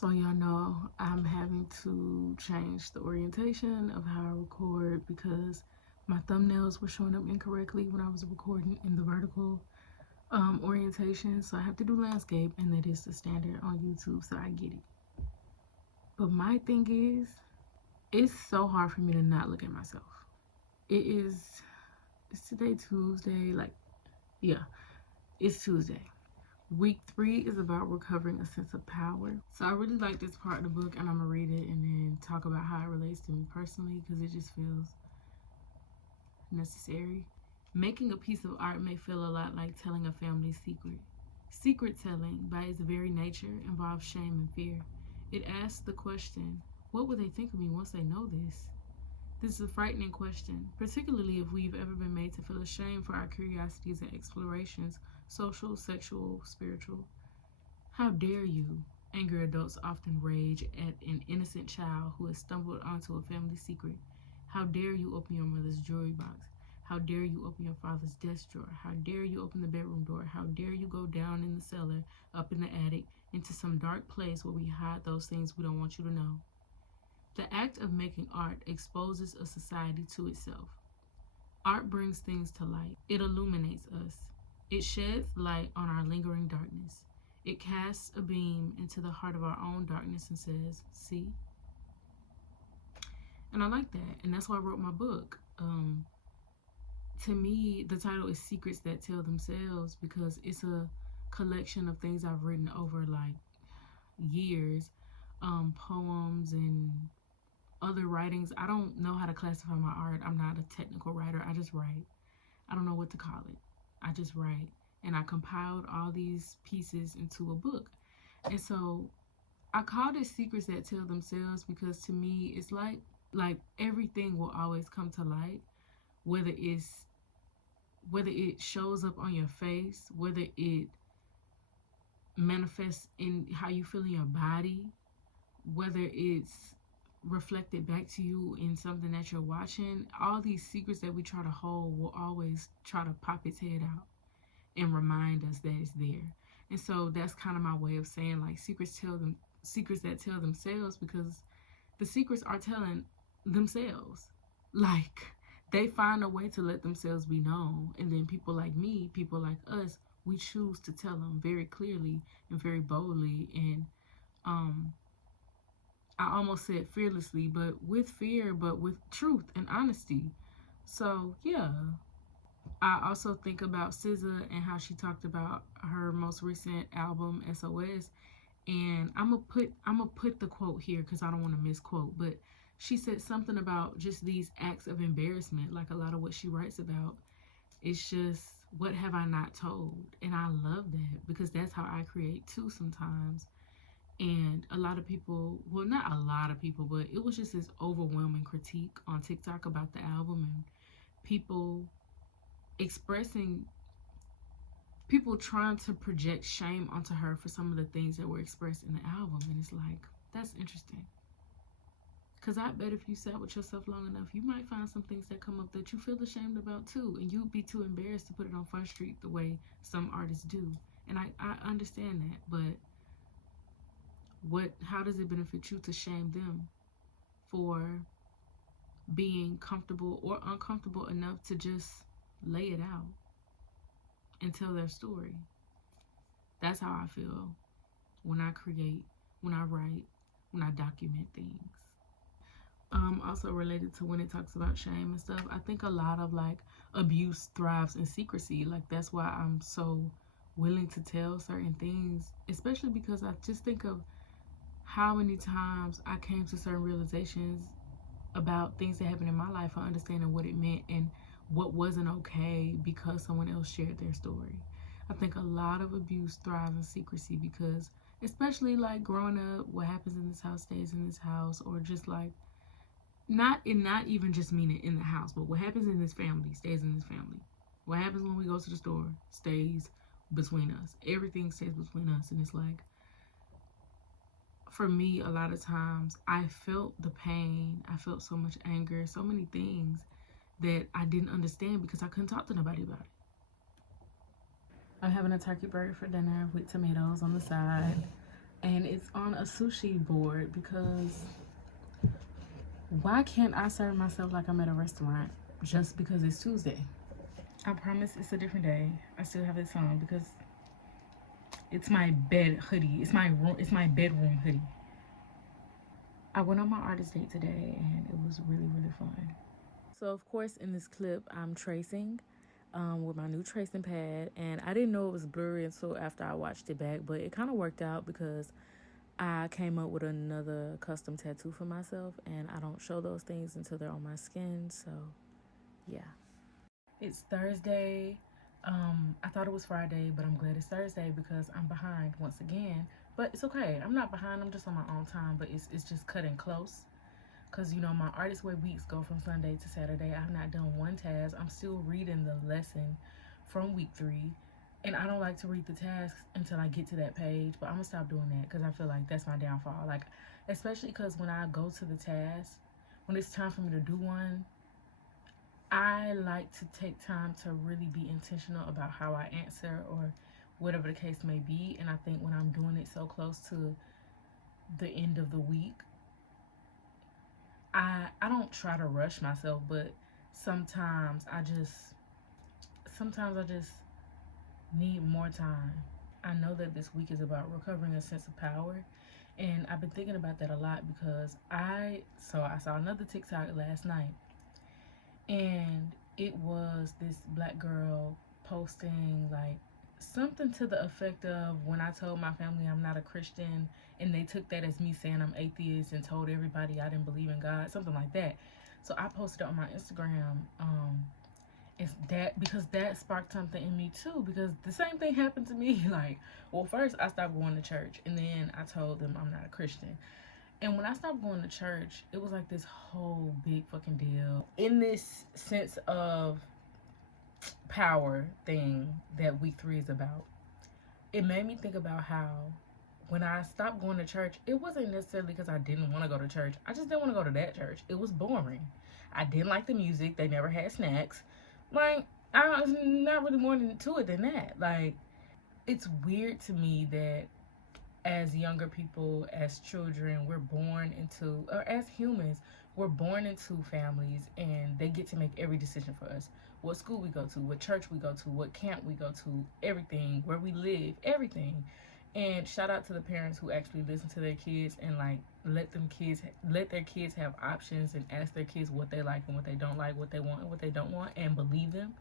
So y'all know I'm having to change the orientation of how I record because my thumbnails were showing up incorrectly when I was recording in the vertical orientation. So I have to do landscape, and that is the standard on YouTube, so I get it. But my thing is, it's so hard for me to not look at myself. It's today Tuesday, yeah, it's Tuesday. Week 3 is about recovering a sense of power. So I really like this part of the book, and I'm gonna read it and then talk about how it relates to me personally because it just feels necessary. Making a piece of art may feel a lot like telling a family secret. Secret telling, by its very nature, involves shame and fear. It asks the question, what will they think of me once they know this? This is a frightening question, particularly if we've ever been made to feel ashamed for our curiosities and explorations, social, sexual, spiritual. How dare you? Angry adults often rage at an innocent child who has stumbled onto a family secret. How dare you open your mother's jewelry box? How dare you open your father's desk drawer? How dare you open the bedroom door? How dare you go down in the cellar, up in the attic, into some dark place where we hide those things we don't want you to know? The act of making art exposes a society to itself. Art brings things to light. It illuminates us. It sheds light on our lingering darkness. It casts a beam into the heart of our own darkness and says, see? And I like that. And that's why I wrote my book. To me, the title is Secrets That Tell Themselves because it's a collection of things I've written over years, poems and other writings. I don't know how to classify my art. I'm not a technical writer. I just write. I don't know what to call it. I just write. And I compiled all these pieces into a book. And so I called it Secrets That Tell Themselves because to me it's like everything will always come to light, whether it shows up on your face, whether it manifests in how you feel in your body, whether it's reflected back to you in something that you're watching. All these secrets that we try to hold will always try to pop its head out and remind us that it's there. And so that's kind of my way of saying like secrets that tell themselves because the secrets are telling themselves. Like they find a way to let themselves be known, and then people like me, people like us, we choose to tell them very clearly and very boldly, and I almost said fearlessly, but with fear, but with truth and honesty. So yeah, I also think about SZA and how she talked about her most recent album SOS, and I'm gonna put the quote here because I don't want to misquote, but she said something about just these acts of embarrassment, like a lot of what she writes about. It's just what have I not told, and I love that because that's how I create too sometimes. And a lot of people, well, not a lot of people, but it was just this overwhelming critique on TikTok about the album and people expressing, people trying to project shame onto her for some of the things that were expressed in the album. And it's like, that's interesting. Because I bet if you sat with yourself long enough, you might find some things that come up that you feel ashamed about too. And you'd be too embarrassed to put it on Front Street the way some artists do. And I understand that. But how does it benefit you to shame them for being comfortable or uncomfortable enough to just lay it out and tell their story? That's how I feel when I create, when I write, when I document things. Also related to when it talks about shame and stuff, I think a lot of abuse thrives in secrecy. Like that's why I'm so willing to tell certain things, especially because I just think of how many times I came to certain realizations about things that happened in my life or understanding what it meant and what wasn't okay because someone else shared their story. I think a lot of abuse thrives in secrecy because, especially like growing up, what happens in this house stays in this house, or just like not even just meaning in the house, but what happens in this family stays in this family. What happens when we go to the store stays between us. Everything stays between us, and it's like, for me, a lot of times I felt the pain. I felt so much anger, so many things that I didn't understand because I couldn't talk to nobody about it. I'm having a turkey burger for dinner with tomatoes on the side. And it's on a sushi board because why can't I serve myself like I'm at a restaurant just because it's Tuesday? I promise it's a different day. I still have this on because it's my bed hoodie. It's my room. It's my bedroom hoodie. I went on my artist date today and it was really, really fun. So of course in this clip I'm tracing with my new tracing pad, and I didn't know it was blurry until after I watched it back, but it kind of worked out because I came up with another custom tattoo for myself, and I don't show those things until they're on my skin. So yeah, it's Thursday. I thought it was Friday, but I'm glad it's Thursday because I'm behind once again. But it's okay. I'm not behind. I'm just on my own time. But it's just cutting close. Because, you know, my Artist Way weeks go from Sunday to Saturday. I've not done one task. I'm still reading the lesson from week 3. And I don't like to read the tasks until I get to that page. But I'm going to stop doing that because I feel like that's my downfall. Like, especially because when I go to the task, when it's time for me to do one, I like to take time to really be intentional about how I answer or whatever the case may be. And I think when I'm doing it so close to the end of the week, I don't try to rush myself, but sometimes I just need more time. I know that this week is about recovering a sense of power, and I've been thinking about that a lot because I saw another TikTok last night, and it was this black girl posting like something to the effect of, when I told my family I'm not a Christian and they took that as me saying I'm atheist and told everybody I didn't believe in God, something like that. So I posted it on my Instagram. It's that because that sparked something in me too, because the same thing happened to me. Like, well, first I stopped going to church and then I told them I'm not a Christian. And when I stopped going to church, it was like this whole big fucking deal. In this sense of power thing that week 3 is about, it made me think about how when I stopped going to church, it wasn't necessarily because I didn't want to go to church. I just didn't want to go to that church. It was boring. I didn't like the music. They never had snacks. Like, I was not really more to it than that. Like, it's weird to me that as younger people, as children, we're born into, or as humans, we're born into families and they get to make every decision for us. What school we go to, what church we go to, what camp we go to, everything, where we live, everything. And shout out to the parents who actually listen to their kids and like let their kids have options and ask their kids what they like and what they don't like, what they want and what they don't want, and believe them,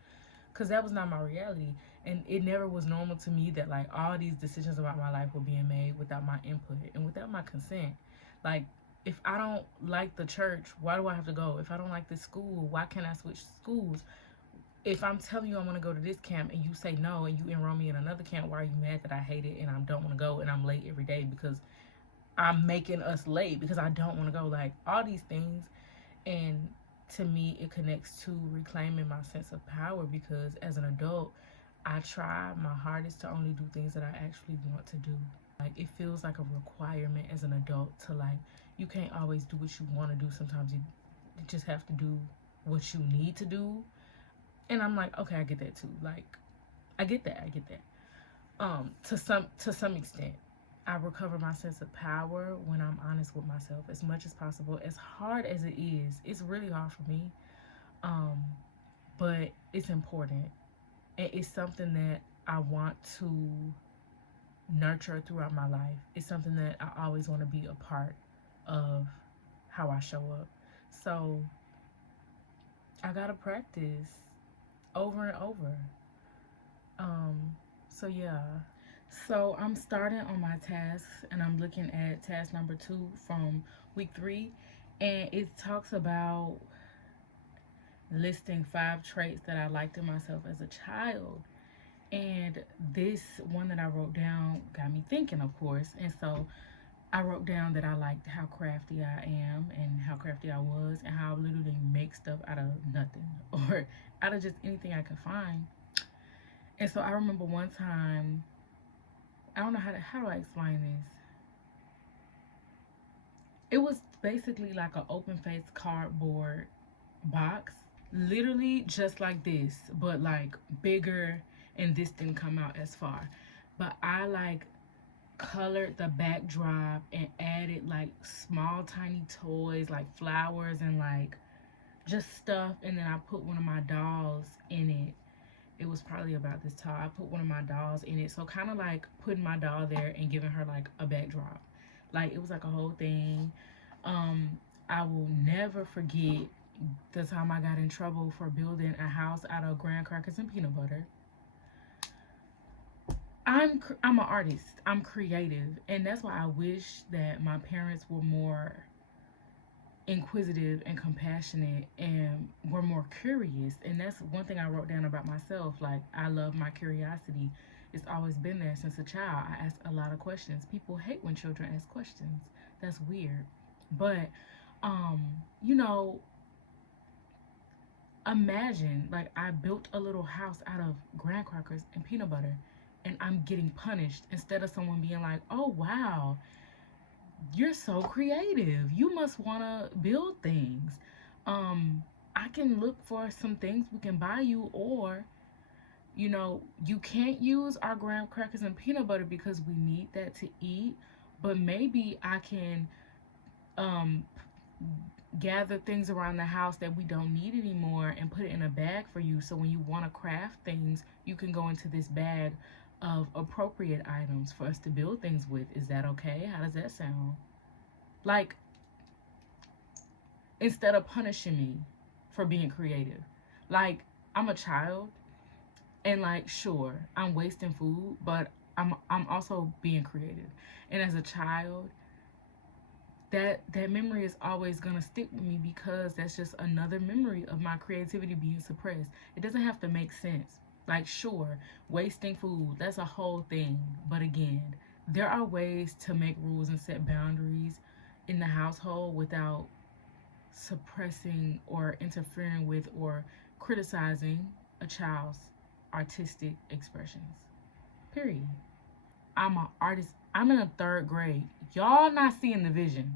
because that was not my reality. And it never was normal to me that like all these decisions about my life were being made without my input and without my consent. Like, if I don't like the church, why do I have to go? If I don't like this school, why can't I switch schools? If I'm telling you I want to go to this camp and you say no and you enroll me in another camp, why are you mad that I hate it and I don't want to go and I'm late every day because I'm making us late because I don't want to go? Like, all these things. And to me, it connects to reclaiming my sense of power, because as an adult, I try my hardest to only do things that I actually want to do. Like, it feels like a requirement as an adult to, like, you can't always do what you want to do. Sometimes you just have to do what you need to do. And I'm like, okay, I get that too. Like, I get that. To some extent, I recover my sense of power when I'm honest with myself as much as possible. As hard as it is, it's really hard for me. But it's important. And it's something that I want to nurture throughout my life. It's something that I always want to be a part of how I show up. So I gotta practice over and over. So yeah. So I'm starting on my tasks and I'm looking at task number 2 from week 3, and it talks about listing 5 traits that I liked in myself as a child. And this one that I wrote down got me thinking, of course. And so I wrote down that I liked how crafty I am and how crafty I was and how I literally make stuff out of nothing or out of just anything I could find. And so I remember one time, I don't know how do I explain this. It was basically like an open face cardboard box, literally just like this, but like bigger, and this didn't come out as far. But I like colored the backdrop and added like small tiny toys like flowers and like just stuff, and then I put one of my dolls in it. It was probably about this tall. I put one of my dolls in it, so kind of like putting my doll there and giving her like a backdrop. Like it was like a whole thing. um I will never forget the time I got in trouble for building a house out of graham crackers and peanut butter. I'm an artist. I'm creative, and that's why I wish that my parents were more inquisitive and compassionate and were more curious. And that's one thing I wrote down about myself. Like, I love my curiosity. It's always been there since a child. I ask a lot of questions. People hate when children ask questions. That's weird. But um you know, imagine like I built a little house out of graham crackers and peanut butter, and I'm getting punished instead of someone being like, oh wow, you're so creative, you must want to build things. I can look for some things we can buy you, or you can't use our graham crackers and peanut butter because we need that to eat, but maybe I can um gather things around the house that we don't need anymore and put it in a bag for you, so when you want to craft things, you can go into this bag of appropriate items for us to build things with. Is that okay? How does that sound? Like, instead of punishing me for being creative. Like, I'm a child, and like, sure, I'm wasting food, but I'm also being creative. And as a child, that memory is always gonna stick with me because that's just another memory of my creativity being suppressed. It doesn't have to make sense. Like, sure, wasting food, that's a whole thing. But again, there are ways to make rules and set boundaries in the household without suppressing or interfering with or criticizing a child's artistic expressions. Period. I'm an artist. I'm in a third grade. Y'all not seeing the vision.